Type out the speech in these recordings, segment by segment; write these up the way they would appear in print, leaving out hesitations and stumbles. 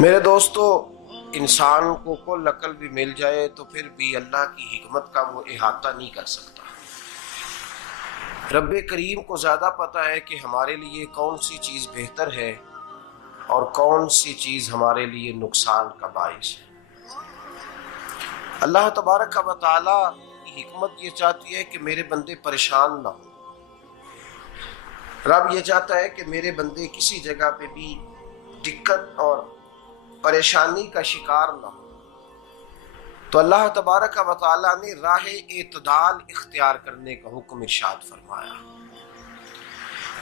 میرے دوستو، انسان کو کل عقل بھی مل جائے تو پھر بھی اللہ کی حکمت کا وہ احاطہ نہیں کر سکتا۔ رب کریم کو زیادہ پتہ ہے کہ ہمارے لیے کون سی چیز بہتر ہے اور کون سی چیز ہمارے لیے نقصان کا باعث ہے۔ اللہ تبارک و تعالی کی حکمت یہ چاہتی ہے کہ میرے بندے پریشان نہ ہوں۔ رب یہ چاہتا ہے کہ میرے بندے کسی جگہ پہ بھی دقت اور پریشانی کا شکار نہ ہو، تو اللہ تبارک و تعالی نے راہ اعتدال اختیار کرنے کا حکم ارشاد فرمایا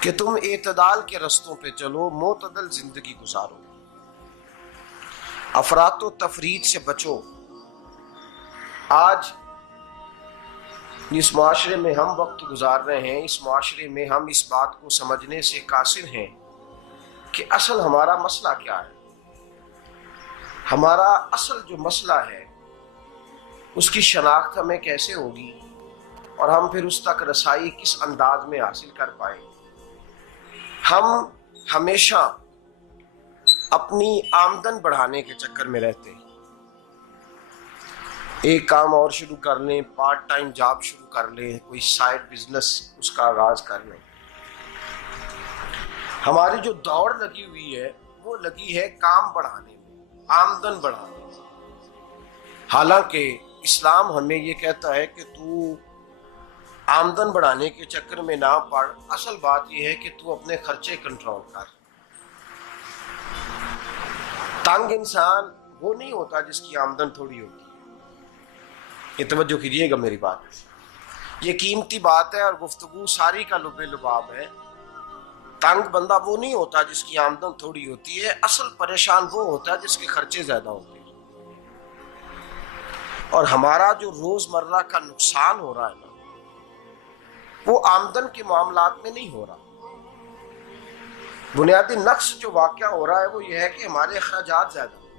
کہ تم اعتدال کے رستوں پہ چلو، معتدل زندگی گزارو، افراط و تفریط سے بچو۔ آج جس معاشرے میں ہم وقت گزار رہے ہیں، اس معاشرے میں ہم اس بات کو سمجھنے سے قاصر ہیں کہ اصل ہمارا مسئلہ کیا ہے۔ ہمارا اصل جو مسئلہ ہے اس کی شناخت ہمیں کیسے ہوگی اور ہم پھر اس تک رسائی کس انداز میں حاصل کر پائیں۔ ہم ہمیشہ اپنی آمدن بڑھانے کے چکر میں رہتے ہیں، ایک کام اور شروع کر لیں، پارٹ ٹائم جاب شروع کر لیں، کوئی سائیڈ بزنس اس کا آغاز کر لیں۔ ہماری جو دوڑ لگی ہوئی ہے وہ لگی ہے کام بڑھانے میں، آمدن بڑھانے میں، حالانکہ اسلام ہمیں یہ کہتا ہے کہ تو آمدن بڑھانے کے چکر میں نہ پڑ، اصل بات یہ ہے کہ تو اپنے خرچے کنٹرول کر۔ تنگ انسان وہ نہیں ہوتا جس کی آمدن تھوڑی ہوتی ہے، یہ توجہ کیجیے گا میری بات، یہ قیمتی بات ہے اور گفتگو ساری کا لب لباب ہے۔ تنگ بندہ وہ نہیں ہوتا جس کی آمدن تھوڑی ہوتی ہے، اصل پریشان وہ ہوتا ہے جس کے خرچے زیادہ ہوتے ہیں۔ اور ہمارا جو روزمرہ کا نقصان ہو رہا ہے نا، وہ آمدن کے معاملات میں نہیں ہو رہا۔ بنیادی نقص جو واقعہ ہو رہا ہے وہ یہ ہے کہ ہمارے اخراجات زیادہ ہیں،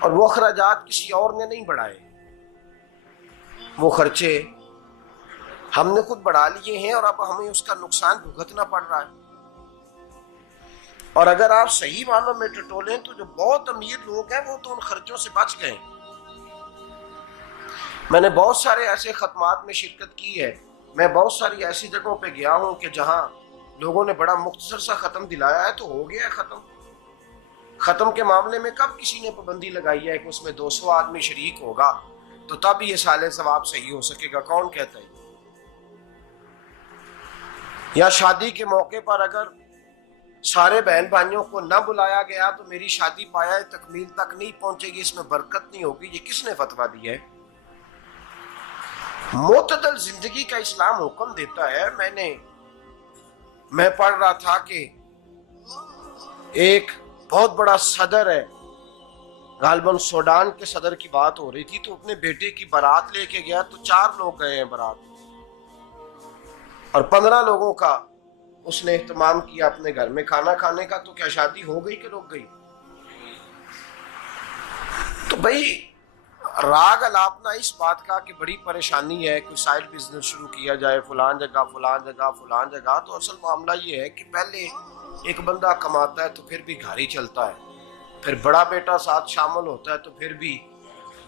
اور وہ اخراجات کسی اور نے نہیں بڑھائے، وہ خرچے ہم نے خود بڑھا لیے ہیں اور اب ہمیں اس کا نقصان بھگتنا پڑ رہا ہے۔ اور اگر آپ صحیح معنوں میں ٹٹولیں تو جو بہت امیر لوگ ہیں وہ تو ان خرچوں سے بچ گئے۔ میں نے بہت سارے ایسے ختمات میں شرکت کی ہے، میں بہت ساری ایسی جگہوں پہ گیا ہوں کہ جہاں لوگوں نے بڑا مختصر سا ختم دلایا ہے تو ہو گیا ہے ختم۔ ختم کے معاملے میں کب کسی نے پابندی لگائی ہے کہ اس میں 200 آدمی شریک ہوگا تو تب یہ سال ثواب صحیح ہو سکے گا؟ کون کہتا ہے؟ یا شادی کے موقع پر اگر سارے بہن بھائیوں کو نہ بلایا گیا تو میری شادی پایہ تکمیل تک نہیں پہنچے گی، اس میں برکت نہیں ہوگی، یہ کس نے فتویٰ دیا ہے؟ معتدل زندگی کا اسلام حکم دیتا ہے۔ میں پڑھ رہا تھا کہ ایک بہت بڑا صدر ہے، غالباً سوڈان کے صدر کی بات ہو رہی تھی، تو اپنے بیٹے کی بارات لے کے گیا تو 4 لوگ گئے ہیں بارات، اور 15 لوگوں کا اس نے اہتمام کیا اپنے گھر میں کھانا کھانے کا۔ تو کیا شادی ہو گئی کہ رک گئی؟ تو بھائی راگ الاپنا اس بات کا کہ بڑی پریشانی ہے، کوئی سائیڈ بزنس شروع کیا جائے فلان جگہ فلان جگہ فلان جگہ، تو اصل معاملہ یہ ہے کہ پہلے ایک بندہ کماتا ہے تو پھر بھی گھر ہی چلتا ہے، پھر بڑا بیٹا ساتھ شامل ہوتا ہے تو پھر بھی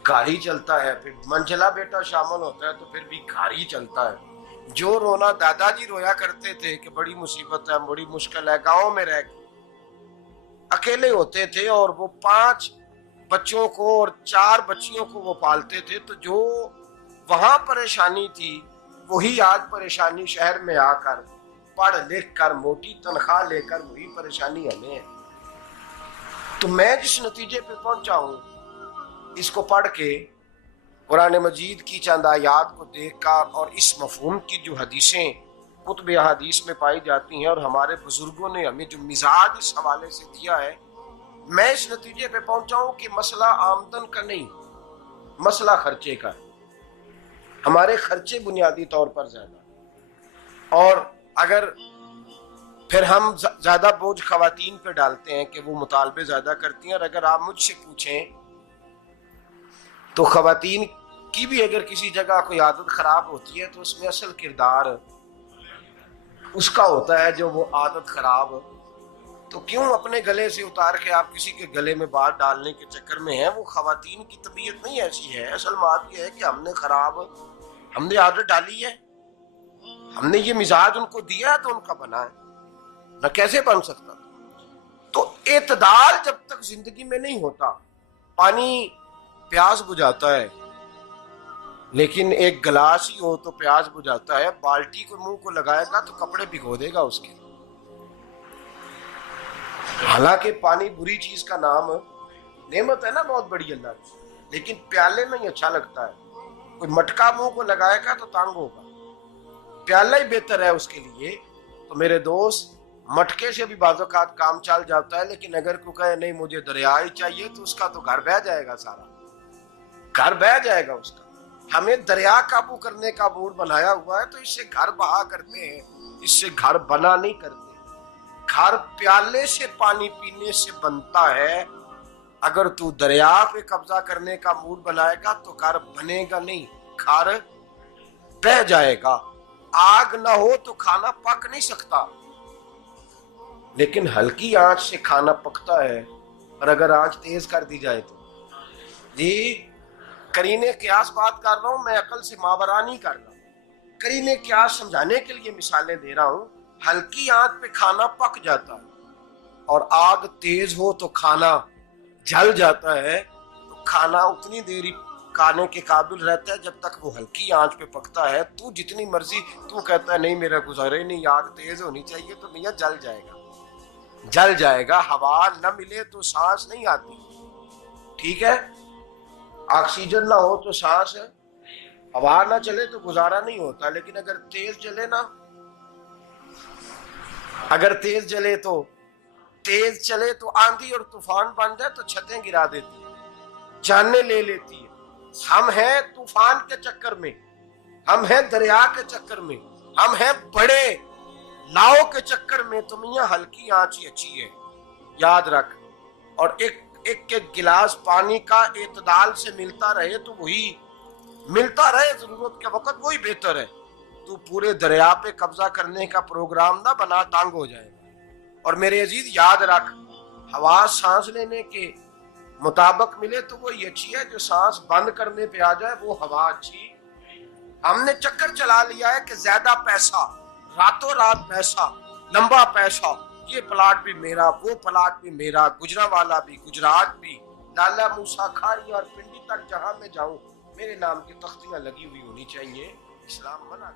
گھر ہی چلتا ہے، پھر منجلا بیٹا شامل ہوتا ہے تو پھر بھی گھر ہی چلتا ہے۔ جو رونا دادا جی رویا کرتے تھے کہ بڑی مصیبت ہے، بڑی مشکل ہے، گاؤں میں رہ اکیلے ہوتے تھے اور وہ 5 بچوں کو اور 4 بچیوں کو وہ پالتے تھے، تو جو وہاں پریشانی تھی وہی آج پریشانی شہر میں آ کر پڑھ لکھ کر موٹی تنخواہ لے کر وہی پریشانی ہمیں ہے۔ تو میں جس نتیجے پہ پہنچا ہوں اس کو پڑھ کے، قرآن مجید کی چند آیات کو دیکھ کر اور اس مفہوم کی جو حدیثیں کتب احادیث میں پائی جاتی ہیں اور ہمارے بزرگوں نے ہمیں جو مزاج اس حوالے سے دیا ہے، میں اس نتیجے پہ پہنچا ہوں کہ مسئلہ آمدن کا نہیں، مسئلہ خرچے کا ہے۔ ہمارے خرچے بنیادی طور پر زیادہ، اور اگر پھر ہم زیادہ بوجھ خواتین پہ ڈالتے ہیں کہ وہ مطالبے زیادہ کرتی ہیں، اور اگر آپ مجھ سے پوچھیں تو خواتین کی بھی اگر کسی جگہ کوئی عادت خراب ہوتی ہے تو اس میں اصل کردار اس کا ہوتا ہے جو وہ عادت خراب تو کیوں اپنے گلے سے اتار کے آپ کسی کے گلے میں بات ڈالنے کے چکر میں ہیں؟ وہ خواتین کی طبیعت نہیں ایسی ہے. اصل بات یہ ہے کہ ہم نے عادت ڈالی ہے، ہم نے یہ مزاج ان کو دیا ہے تو ان کا بنا ہے، نہ کیسے بن سکتا. تو اعتدال جب تک زندگی میں نہیں ہوتا، پانی پیاس بجھاتا ہے لیکن ایک گلاس ہی ہو تو پیاس بجھاتا ہے، بالٹی کو منہ کو لگائے گا تو کپڑے بھگو دے گا اس کے. حالانکہ پانی بری چیز کا نام نعمت ہے نا بہت بڑی اللہ کی، لیکن پیالے میں ہی اچھا لگتا ہے. کوئی مٹکا منہ کو لگائے گا تو تانگ ہوگا، پیالہ ہی بہتر ہے اس کے لیے. تو میرے دوست، مٹکے سے بھی بعض اوقات کام چل جاتا ہے، لیکن اگر کوئی کہے نہیں مجھے دریا ہی چاہیے تو اس کا تو گھر بہ جائے گا، سارا گھر بہ جائے گا اس کا. ہمیں دریا قابو کرنے کا موڈ بنایا ہوا ہے تو اس سے گھر بہا کرتے ہیں، اس سے گھر بنا نہیں کرتے. گھر پیالے سے پانی پینے سے بنتا ہے. اگر تو دریا پہ قبضہ کرنے کا موڈ بنائے گا تو گھر بنے گا نہیں، گھر بہ جائے گا. آگ نہ ہو تو کھانا پک نہیں سکتا، لیکن ہلکی آنچ سے کھانا پکتا ہے. اور اگر آنچ تیز کر دی جائے تو جی قرینے قیاس بات کر رہا ہوں، میں عقل سے ماورا نہیں کر رہا. قرینے قیاس سمجھانے کے لیے مثالیں دے رہا ہوں. ہلکی آنچ پہ کھانا پک جاتا ہے اور آگ تیز ہو تو کھانا جل جاتا ہے. تو کھانا اتنی دیر کھانے کے قابل رہتا ہے جب تک وہ ہلکی آنچ پہ پکتا ہے. تو جتنی مرضی تو کہتا ہے نہیں میرا گزارے نہیں، آگ تیز ہونی چاہیے، تو میاں جل جائے گا، جل جائے گا. ہوا نہ ملے تو سانس نہیں آتی، ٹھیک ہے؟ آکسیجن نہ ہو تو سانس ہے، ہوا نہ چلے تو گزارا نہیں ہوتا. لیکن اگر تیز جلے نا، اگر تیز جلے تو تیز چلے تو آندھی اور طوفان بن جائے تو چھتیں گرا دیتی ہے، جانیں لے لیتی ہے. ہم ہیں طوفان کے چکر میں، ہم ہیں دریا کے چکر میں، ہم ہیں بڑے لاؤ کے چکر میں. تو میاں ہلکی آنچ ہی اچھی ہے، یاد رکھ. اور ایک گلاس پانی کا اعتدال سے ملتا رہے تو وہی ملتا رہے، ضرورت کے وقت وہی بہتر ہے. تو پورے دریا پہ قبضہ کرنے کا پروگرام نہ بنا، تانگ ہو جائے گا. اور میرے عزیز یاد رکھ، ہوا سانس لینے کے مطابق ملے تو وہی اچھی ہے، جو سانس بند کرنے پہ آ جائے وہ ہوا اچھی. ہم نے چکر چلا لیا ہے کہ زیادہ پیسہ، راتوں رات پیسہ، لمبا پیسہ، یہ پلاٹ بھی میرا، وہ پلاٹ بھی میرا، گجرانوالا بھی، گجرات بھی، لالا موسیٰ کھاری اور پنڈی تک جہاں میں جاؤں میرے نام کی تختیاں لگی ہوئی ہونی چاہیے. اسلام منع